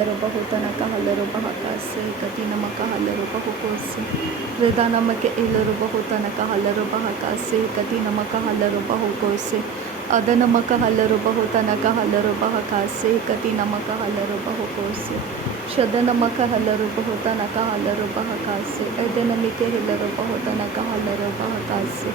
Bahutana kahalero bahakase katina makahalero bahukose redana make elero bahutana kahalero bahakase katina makahalero bahukose adana makahalero bahutana kahalero bahakase katina makahalero bahukose shadana makahalero bahutana kahalero bahakase edana make elero bahutana kahalero bahakase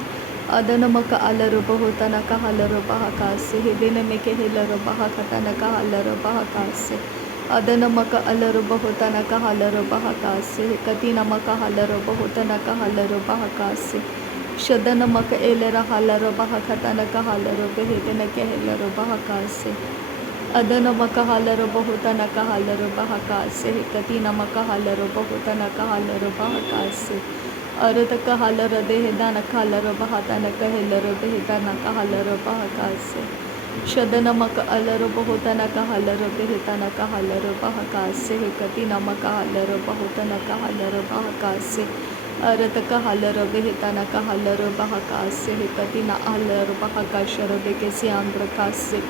adana maka alero bahutana kahalero bahakase hedena make elero bahakatana kahalero bahakase adana maka alaro bahutana kahalaro bahakase katina maka halaro bahutana kahalaro bahakase shadana maka elera halaro bahakatana kahalaro behedana kehelaro bahakase adana maka halaro bahutana kahalaro bahakase katina maka halaro bahutana kahalaro bahakase arata kahalaro dehedana kahalaro bahatana kehelaro behedana kahalaro bahakase shadana maka alaro bahutana kahalaro behitana kahalaro bahakase katina maka halaro bahutana kahalaro bahakase arata kahalaro behitana kahalaro bahakase katina alaro bahakasharo bekesi andrakase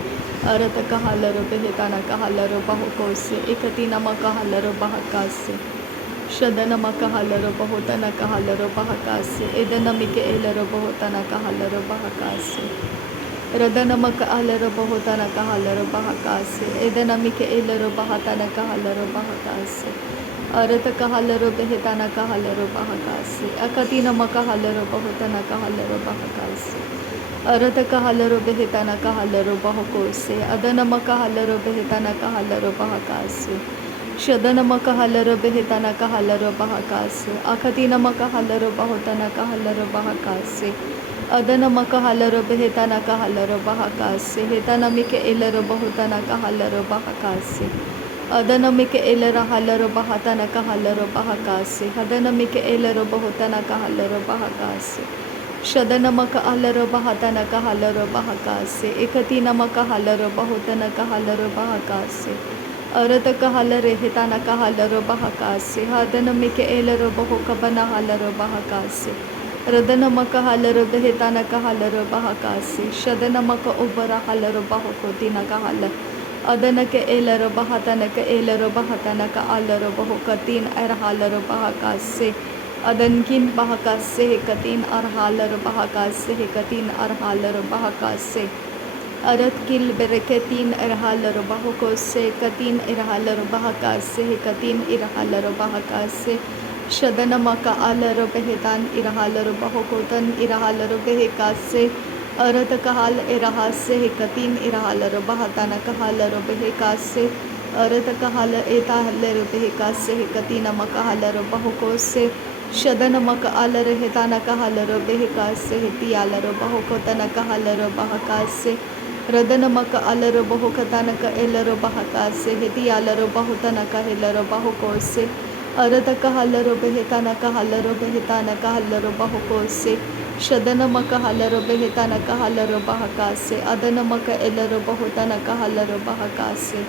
arata kahalaro behitana kahalaro bahukose ekatina maka halaro bahakase shadana maka halaro bahutana kahalaro bahakase edana mike elaro bahutana kahalaro bahakase radana maka alaro bahutana kahalaro bahakase edana mike elaro bahatana kahalaro bahakase arata kahalaro behitana kahalaro bahakase akatina maka halaro bahutana kahalaro bahakase arata kahalaro behitana kahalaro bahakose adana maka halaro behitana kahalaro bahakase shadana maka halaro behitana kahalaro bahakase akatina maka halaro bahutana kahalaro bahakase adana maka halaro behitana kahalaro bahakase hetana mike elaro bahutana kahalaro bahakase adana mike elaro halaro bahatana kahalaro bahakase hadana mike elaro bahutana kahalaro bahakase shadana maka alaro bahatana kahalaro bahakase ekatina maka halaro bahutana kahalaro bahakase arata kahalare hetana kahalaro bahakase hadana mike elaro bahukabana halaro bahakase radana maka halaro behitana kahalaro bahakase shadana maka ubara halaro bahukotina kahala adana ke elaro bahatana ka elaro bahatana ka alaro bahukatin arhalaro bahakase adankin bahakase katin arhalaro bahakase katin arhalaro bahakase arat kil bereketin arhalaro bahukose katin arhalaro bahakase katin irhalaro bahakase shadana maka alaro behetan irhalaro bahukotan irhalaro behekase arata kahal irahase katin irhalaro bahatana kahalaro behekase arata kahal eta halaro behekase katina maka halaro bahukose shadana maka alaro hetana kahalaro behekase hetialaro bahukotana kahalaro bahakase radana maka alaro bahukatana ka elaro bahakase hetialaro bahutana kahelaro bahukose arata kahalaro behitana kahalaro bahukose shadana maka halaro behitana kahalaro bahakase adana maka elaro bahutana kahalaro bahakase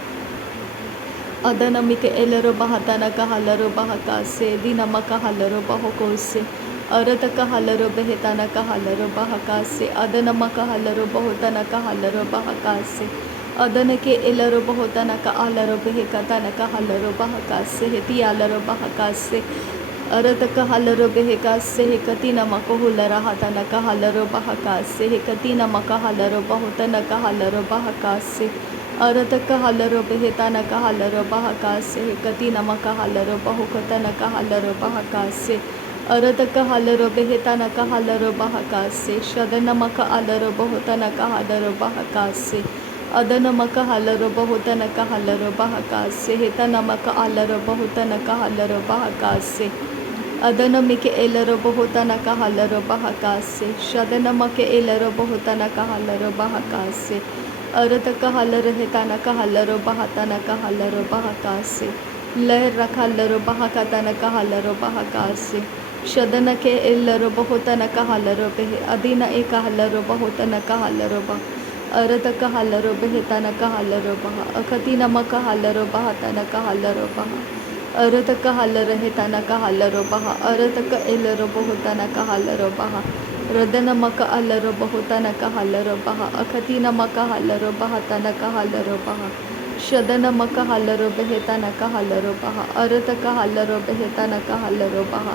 adana mika elaro bahatana kahalaro bahakase dina maka halaro bahukose arata kahalaro behitana kahalaro bahakase adana maka halaro bahutana kahalaro bahakase adana ke elaro bahutana ka alaro behikatana kahalaro bahakase heti alaro bahakase arata kahalaro behikase hekatina makohulara hatana kahalaro bahakase hekatina makahalaro bahutana kahalaro bahakase arata kahalaro behitana kahalaro bahakase hekatina makahalaro bahukatana kahalaro bahakase arata kahalaro behitana kahalaro bahakase shadana maka alaro bahutana kahalaro bahakase adana maka halaro bahutana kahalaro bahakase hetana maka alaro bahutana kahalaro bahakase adana mike elaro bahutana kahalaro bahakase shadana maka elaro bahutana kahalaro bahakase arata kahalaro hetana kahalaro bahatana kahalaro bahakase leh rakhalaro bahakatana kahalaro bahakase shadana ke elaro bahutana kahalaro behe adina ekahalaro bahutana kahalaro bah arata kahalaro behitana kahalaro baha akatina maka halaro bahatana kahalaro baha arata kahalaro hetana kahalaro baha arata ka elaro bahutana kahalaro baha radana maka alaro bahutana kahalaro baha akatina maka halaro bahatana kahalaro baha शदन मक हलरो बेहता नक हलरो बहा अरत का हलरो बेहता नक हलरो बहा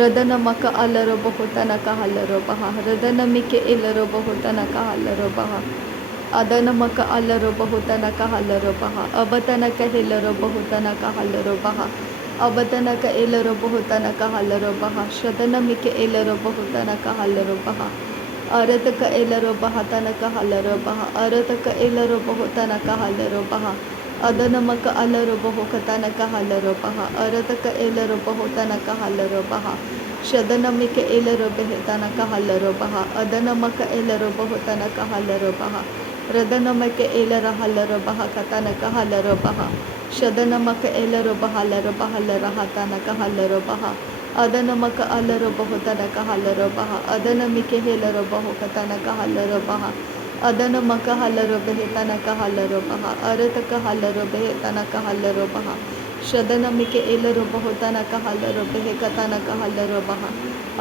रदन मक अलरो बहुत नक हलरो बहा रदन मिके इलरो बहुत नक हलरो बहा अदन मक अलरो बहुत नक हलरो बहा अबतन कहिलरो बहुत नक हलरो बहा अबतन क इलरो बहुत नक हलरो बहा शदन मिके इलरो बहुत नक हलरो बहा अरत क एलरो बहतन क हलरो बहा अरत क एलरो बहुतन क हलरो बहा अदन मक अलरो बहुकतन क हलरो बहा अरत क एलरो बहुतन क हलरो बहा शदन मिक एलरो बेहतन क हलरो बहा अदन मक एलरो बहुतन क हलरो बहा रदन मक एलर हलरो बहा कतन क हलरो बहा शदन मक एलरो बहलरो बहलर हतन क हलरो बहा अदन मक अलरो बहुतन क हलरो बहा अदन मिके हेलरो बहुकतन क हलरो बहा अदन मक हलरो बेहतन क हलरो बहा अरत क हलरो बेहतन क हलरो बहा शदन मिके एलरो बहुतन क हलरो बेहकतन क हलरो बहा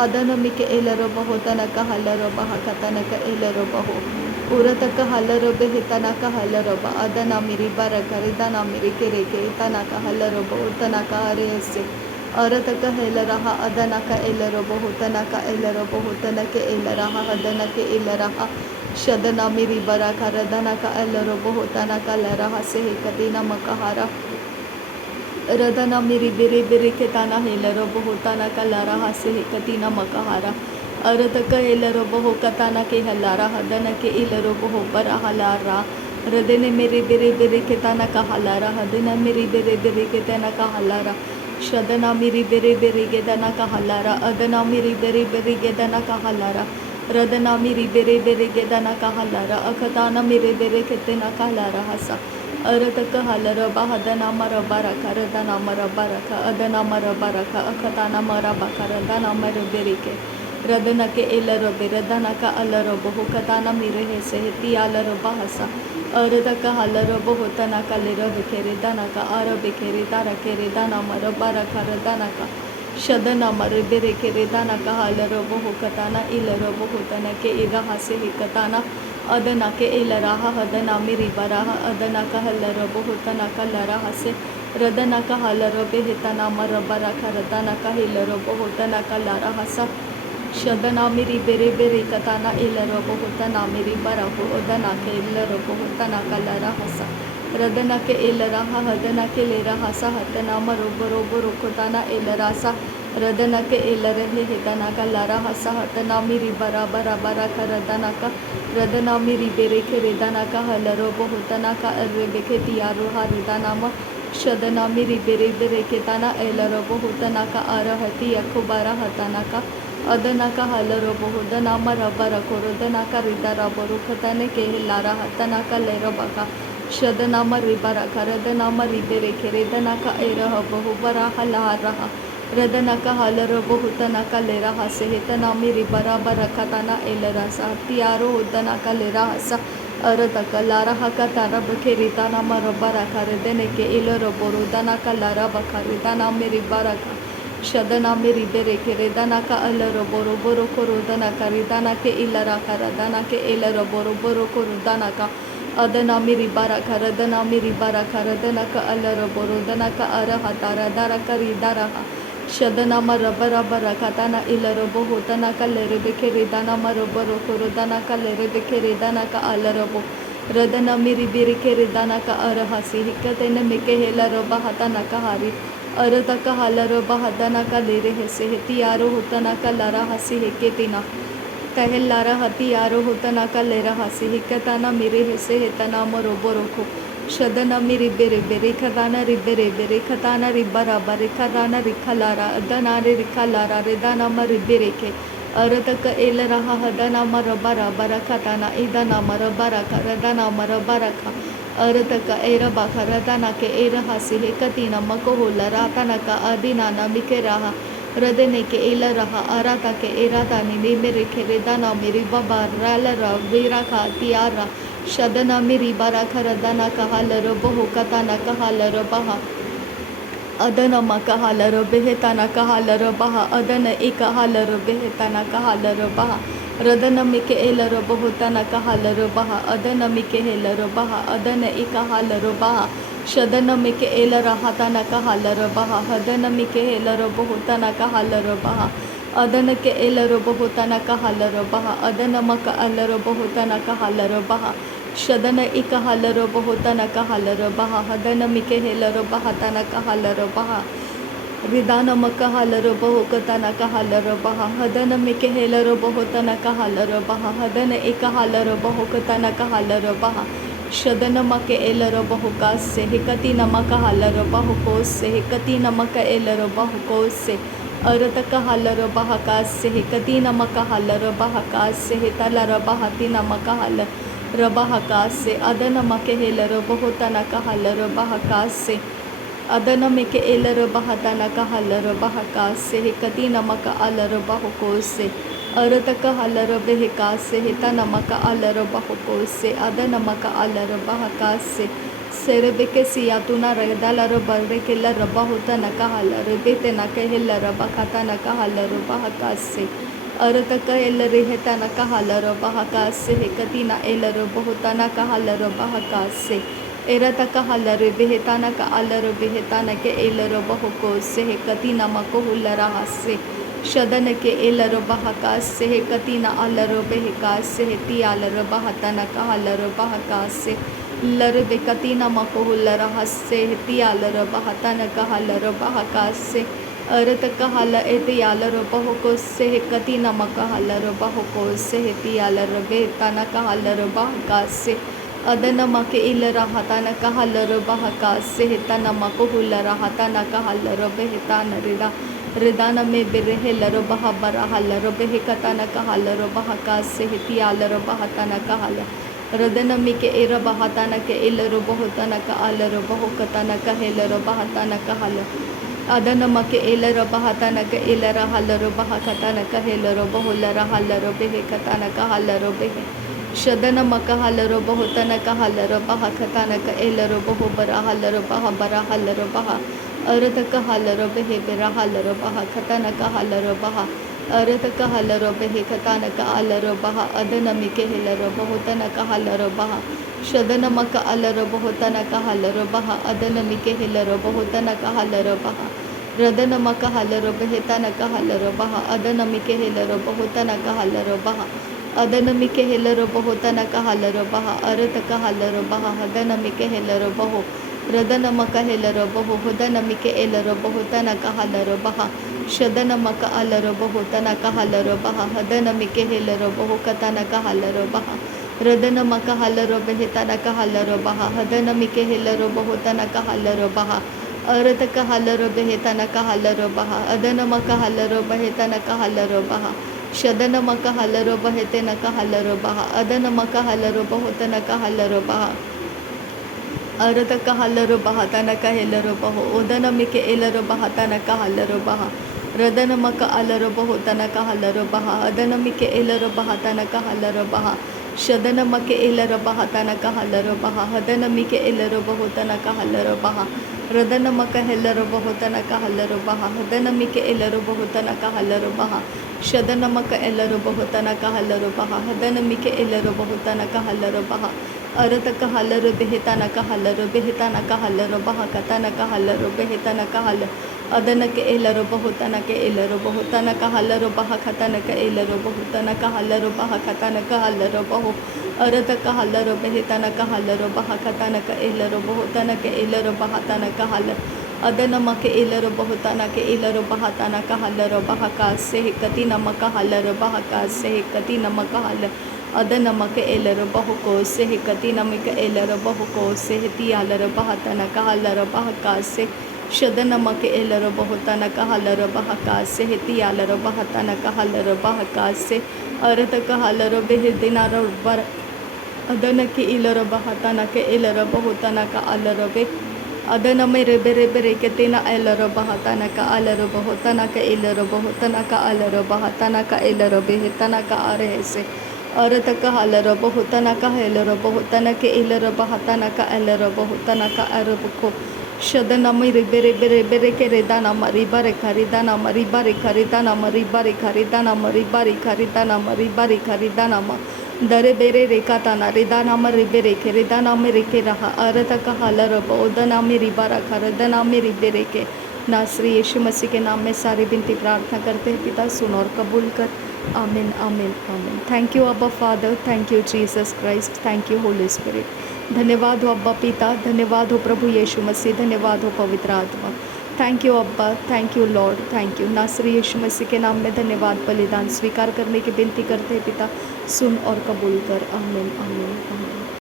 अदन मिके एलरो बहुतन क हलरो बहा कतन क एलरो बहु उरत क हलरो बेहतन क हलरो बहा अदन मिरी बर करिदन मिरी केरे के तना क हलरो बहुतन क अरेसे अरत क हेलरहा अदन क एलरो बहुतन क एलरो बहुतन के एलरहा अदन के एलरहा शदन मिरी बरा करदन क एलरो बहुतन क लरहा से कदिन मकहारा रदन मिरी बिरी बिरी के तना हेलरो बहुतन क लरहा से कदिन मकहारा अरत क एलरो बहु कतन के हलारा हदन के एलरो बहु बरा हलारा रदन मेरी बिरी बिरी के तना क हलारा हदन मेरी बिरी बिरी के तना क हलारा शदना मिरी बेरे बेरे गेदना का हलारा अदना मिरी बेरे बेरे गेदना का हलारा रदना मिरी बेरे बेरे गेदना का हलारा अखताना मिरे बेरे केतना का हलारा हसा अरत का हलारा बहदना मर बरका रदना मर बरका अदना मर बरका अखताना मर बका रदना मर बेरे के रदना के एलरो बेरदना का अलरो बहु कताना मिरे हे से तियालरो बहसा अरद का हलरो बहुतना का लेरो बिखेरे दना का आर बिखेरे तारा केरे दाना मर बारा खर दाना का शदना मर बेरे केरे दाना का हलरो बहु कताना इलरो बहुतना के इराहा से ही कताना अदना के इलराहा हदना मेरी बराहा अदना का हलरो बहुतना का लराहा से रदना का हलरो बेहतना मर बरा खर दाना का हिलरो बहुतना का लराहा सा शदना मेरी बेरे बेरे कताना एलरो बहुतना मेरी बरहु उदना के एलरो बहुतना कलरा हसा रदना के एलराहा हदना के लेरहा सा हतना मरो बरो बरो कोताना एलरासा रदना के एलरहे हिदना का लरा हसा हतना मेरी बरा बरा बरा का रदना का रदना मेरी बेरे के रेदना का हलरो बहुतना का अर्रे बेखे तियारो हा रेदना म शदना मेरी बेरे बेरे के तना एलरो बहुतना का अरहती अखुबारा हतना का अदना का हलरो बहुदना मर बर कोरोदना का रिदरा बरुखतने के लारा हतना का लेरो बका शदना मरी बरा करदना मरी बेरे के रेदना का एरह बहु बरा हला रहा रदना का हलरो बहुतना का लेरा हसे हेतना मेरी बरा बर कतना एलरा सा तियारो उदना का लेरा हसा अरत का लारा हका तारा बखे रितना मर बरा करदने के एलरो बोरुदना का लारा बका रिदना मेरी बरा का शदना मेरी बेरे के रेदना का अलरो बोरो बोरो को रोदना का रिदना के इलरा का रदना के एलरो बोरो बोरो को रुदना का अदना मेरी बारा का रदना मेरी बारा का रदना का अलरो बोरो दना का अरहा तारा दारा का रिदारा शदना मर बरा बरा का तना इलरो बोहो तना का लेरे बेखे रेदना मरो बोरो को रोदना का लेरे बेखे रेदना का अलरो बो रदना मेरी बेरे के रेदना का अरहा सी हिक्कते न मिके हेलरो बहतना का हारी अरत का हलरो बहदना का लेरे हेसे तियारो होतना का लरा हसी हेके तिना तहल लारा हतियारो होतना का लेरा हसी हिकताना मेरे हेसे हेतना मरो बोरो को शदना मेरी बेरे बेरे खदाना रि बेरे बेरे खताना रि बराबर रि खदाना रि खलारा अदना रे रि खलारा रे दाना मर बेरे के अरत का एल रहा हदना मर बराबर खताना इदना मर बरा कर दना मर बरा खा अरत का एर बाखा रदना के एर हसी हे कतीना मको हो लरातना का अदिना न मिके रहा रदने के एल रहा अराता के एराता ने मेरे खेरे दाना मेरी बाबा राल रा वेरा खा तियारा शदना मेरी बारा खरदना कहालर बहु कताना कहालर बहा अदन म कहालर बेहताना कहालर बहा अदन एक हालर बेहताना कहालर बहा Radanamike Elarobohutana Kahalarobaha, Adanamike Helarobaha, Adana Ikahalarobaha, Shadanamike Elarahatana Kahalarobaha, Hadanamike Helarobohutana Kahalarobaha, Adanake Elarobohutana Kahalarobaha, Adanamaka Alarobohutana Kahalarobaha, Shadana Ikahalarobohutana Kahalarobaha, Hadanamike Helarobahatana Kahalarobaha, Ridana makahalaro boho katana kahalaro baha hadana mike helaro boho tana kahalaro baha hadana ekahalaro boho katana kahalaro baha shadana make elaro boho kasse hikati namaka halaro baho kose hikati namaka elaro baho kose arata kahalaro baha kasse hikati namaka halaro baha kasse hitalara baha tina makahala rabaha kasse adana make helaro boho tana kahalaro baha kasse Adana meke elaro bahatana kahalaro bahakase hekati namaka alaro bahokose arataka halaro behekase hitana maka alaro bahokose adana maka alaro bahakase serebeke siyatuna radalaro barreke la rabahutana kahalaro betena kehelaro bakatana kahalaro bahakase arataka elare hetana kahalaro bahakase hekatina elaro bahutana kahalaro bahakase Erataka halaro behetana ka alaro behetana ke elaro bahoko se katina makohulara hase shadana ke elaro bahaka se katina alaro beheka se ti alaro bahatana ka halaro bahaka se lar bekatina makohulara hase ti alaro bahatana ka halaro bahaka se arataka hala eti alaro bahoko se katina makahalaro bahoko se ti alaro behetana ka halaro bahaka se Adana make ilara hatana kahalaro bahaka sehitana makohulara hatana kahalaro behitana ridana me berehellaro bahabara halaro behikatana kahalaro bahaka sehiti alaro bahatana kahala radana mike era bahatana ke ilaro bahutana ka alaro bahukatana kahelaro bahatana kahala Adana make ilara bahatana ka ilara halaro bahakatana kahelaro bahulara halaro behikatana kahalaro behe Shadana makahalaro bahutana kahalaro bahakatana ka elaro bahu barahalaro baha barahalaro baha arata kahalaro behe berahalaro baha katana kahalaro baha arata kahalaro behe katana ka alaro baha adana mike helaro bahutana kahalaro baha Shadana maka alaro bahutana kahalaro baha adana mike helaro bahutana kahalaro baha Radana makahalaro behetana kahalaro baha adana mike helaro bahutana kahalaro baha Adana mike helaro bahutana kahalaro baha arata kahalaro baha hadana mike helaro baho radana maka helaro baho hodana mike elaro bahutana kahalaro baha shadana maka alaro bahutana kahalaro baha hadana mike helaro baho katana kahalaro baha radana maka halaro behetana kahalaro baha hadana mike helaro bahutana kahalaro baha arata kahalaro behetana kahalaro baha adana maka halaro behetana kahalaro baha Shadana maka halaro bahetena kahalaro baha adana maka halaro bahutana kahalaro baha arata kahalaro bahatana kahelaro baho odana mike elaro bahatana kahalaro baha radana maka alaro bahutana kahalaro baha adana mike elaro bahatana kahalaro baha shadana make elaro bahatana kahalaro baha hadana mike elaro bahutana kahalaro baha radana maka helaro bahutana kahalaro baha hadana mike elaro bahutana kahalaro baha shadana maka elaro bahutana kahalaro baha hadana mike elaro bahutana kahalaro baha arata kahalaro behetana kahalaro baha katana kahalaro behetana kahala adana ke elaro bahutana ke elaro bahutana kahalaro baha katana ke elaro bahutana kahalaro baha katana kahalaro bahu arata kahalaro behetana kahalaro baha katana ke elaro bahutana ke elaro bahatana kahala adana make elaro bahutana ke elaro bahatana kahalaro baha kase katina makahalaro baha kase katina makahala adana make elaro bahuko se katina mika elaro bahuko se tialaro bahatana kahalaro baha kase shadana make elaro bahutana kahalaro baha kase tialaro bahatana kahalaro baha kase arata kahalaro behedinaro bar adana ke elaro bahatana ke elaro bahutana ka alaro be adana mere bere bere ketina elaro bahatana ka alaro bahutana ka elaro bahutana ka alaro bahatana ka elaro behetana ka arese arata ka halaro bahutana ka helaro bahutana ke elaro bahatana ka elaro bahutana ka arabuko शदनाम रिबे रिबे रिबे रे के रेदानाम रिबा रे खरीदानाम रिबा रे खरीदानाम रिबा रे खरीदानाम रिबा रे खरीदानाम रिबा रे खरीदानाम दरे बेरे रेखा ताना रेदानाम रिबे रे के रेदानाम रे के रहा अर्थ का हालर बोधनाम रिबा रखा रदनाम रिबे रे के नासरी यीशु मसीह के नाम में सारी विनती प्रार्थना करते हैं पिता, सुन और कबूल कर। आमीन आमीन आमीन। थैंक यू अब्बा father, thank you Jesus Christ, thank you Holi spirit. धन्यवाद हो अब्बा पिता, धन्यवाद हो प्रभु यीशु मसीह, धन्यवाद हो पवित्र आत्मा। थैंक यू अब्बा, thank you Lord, thank you. नासरी यीशु मसीह के नाम में धन्यवाद। बलिदान स्वीकार करने की विनती करते हैं पिता, सुन और कबूल कर। आमीन आमीन आमीन।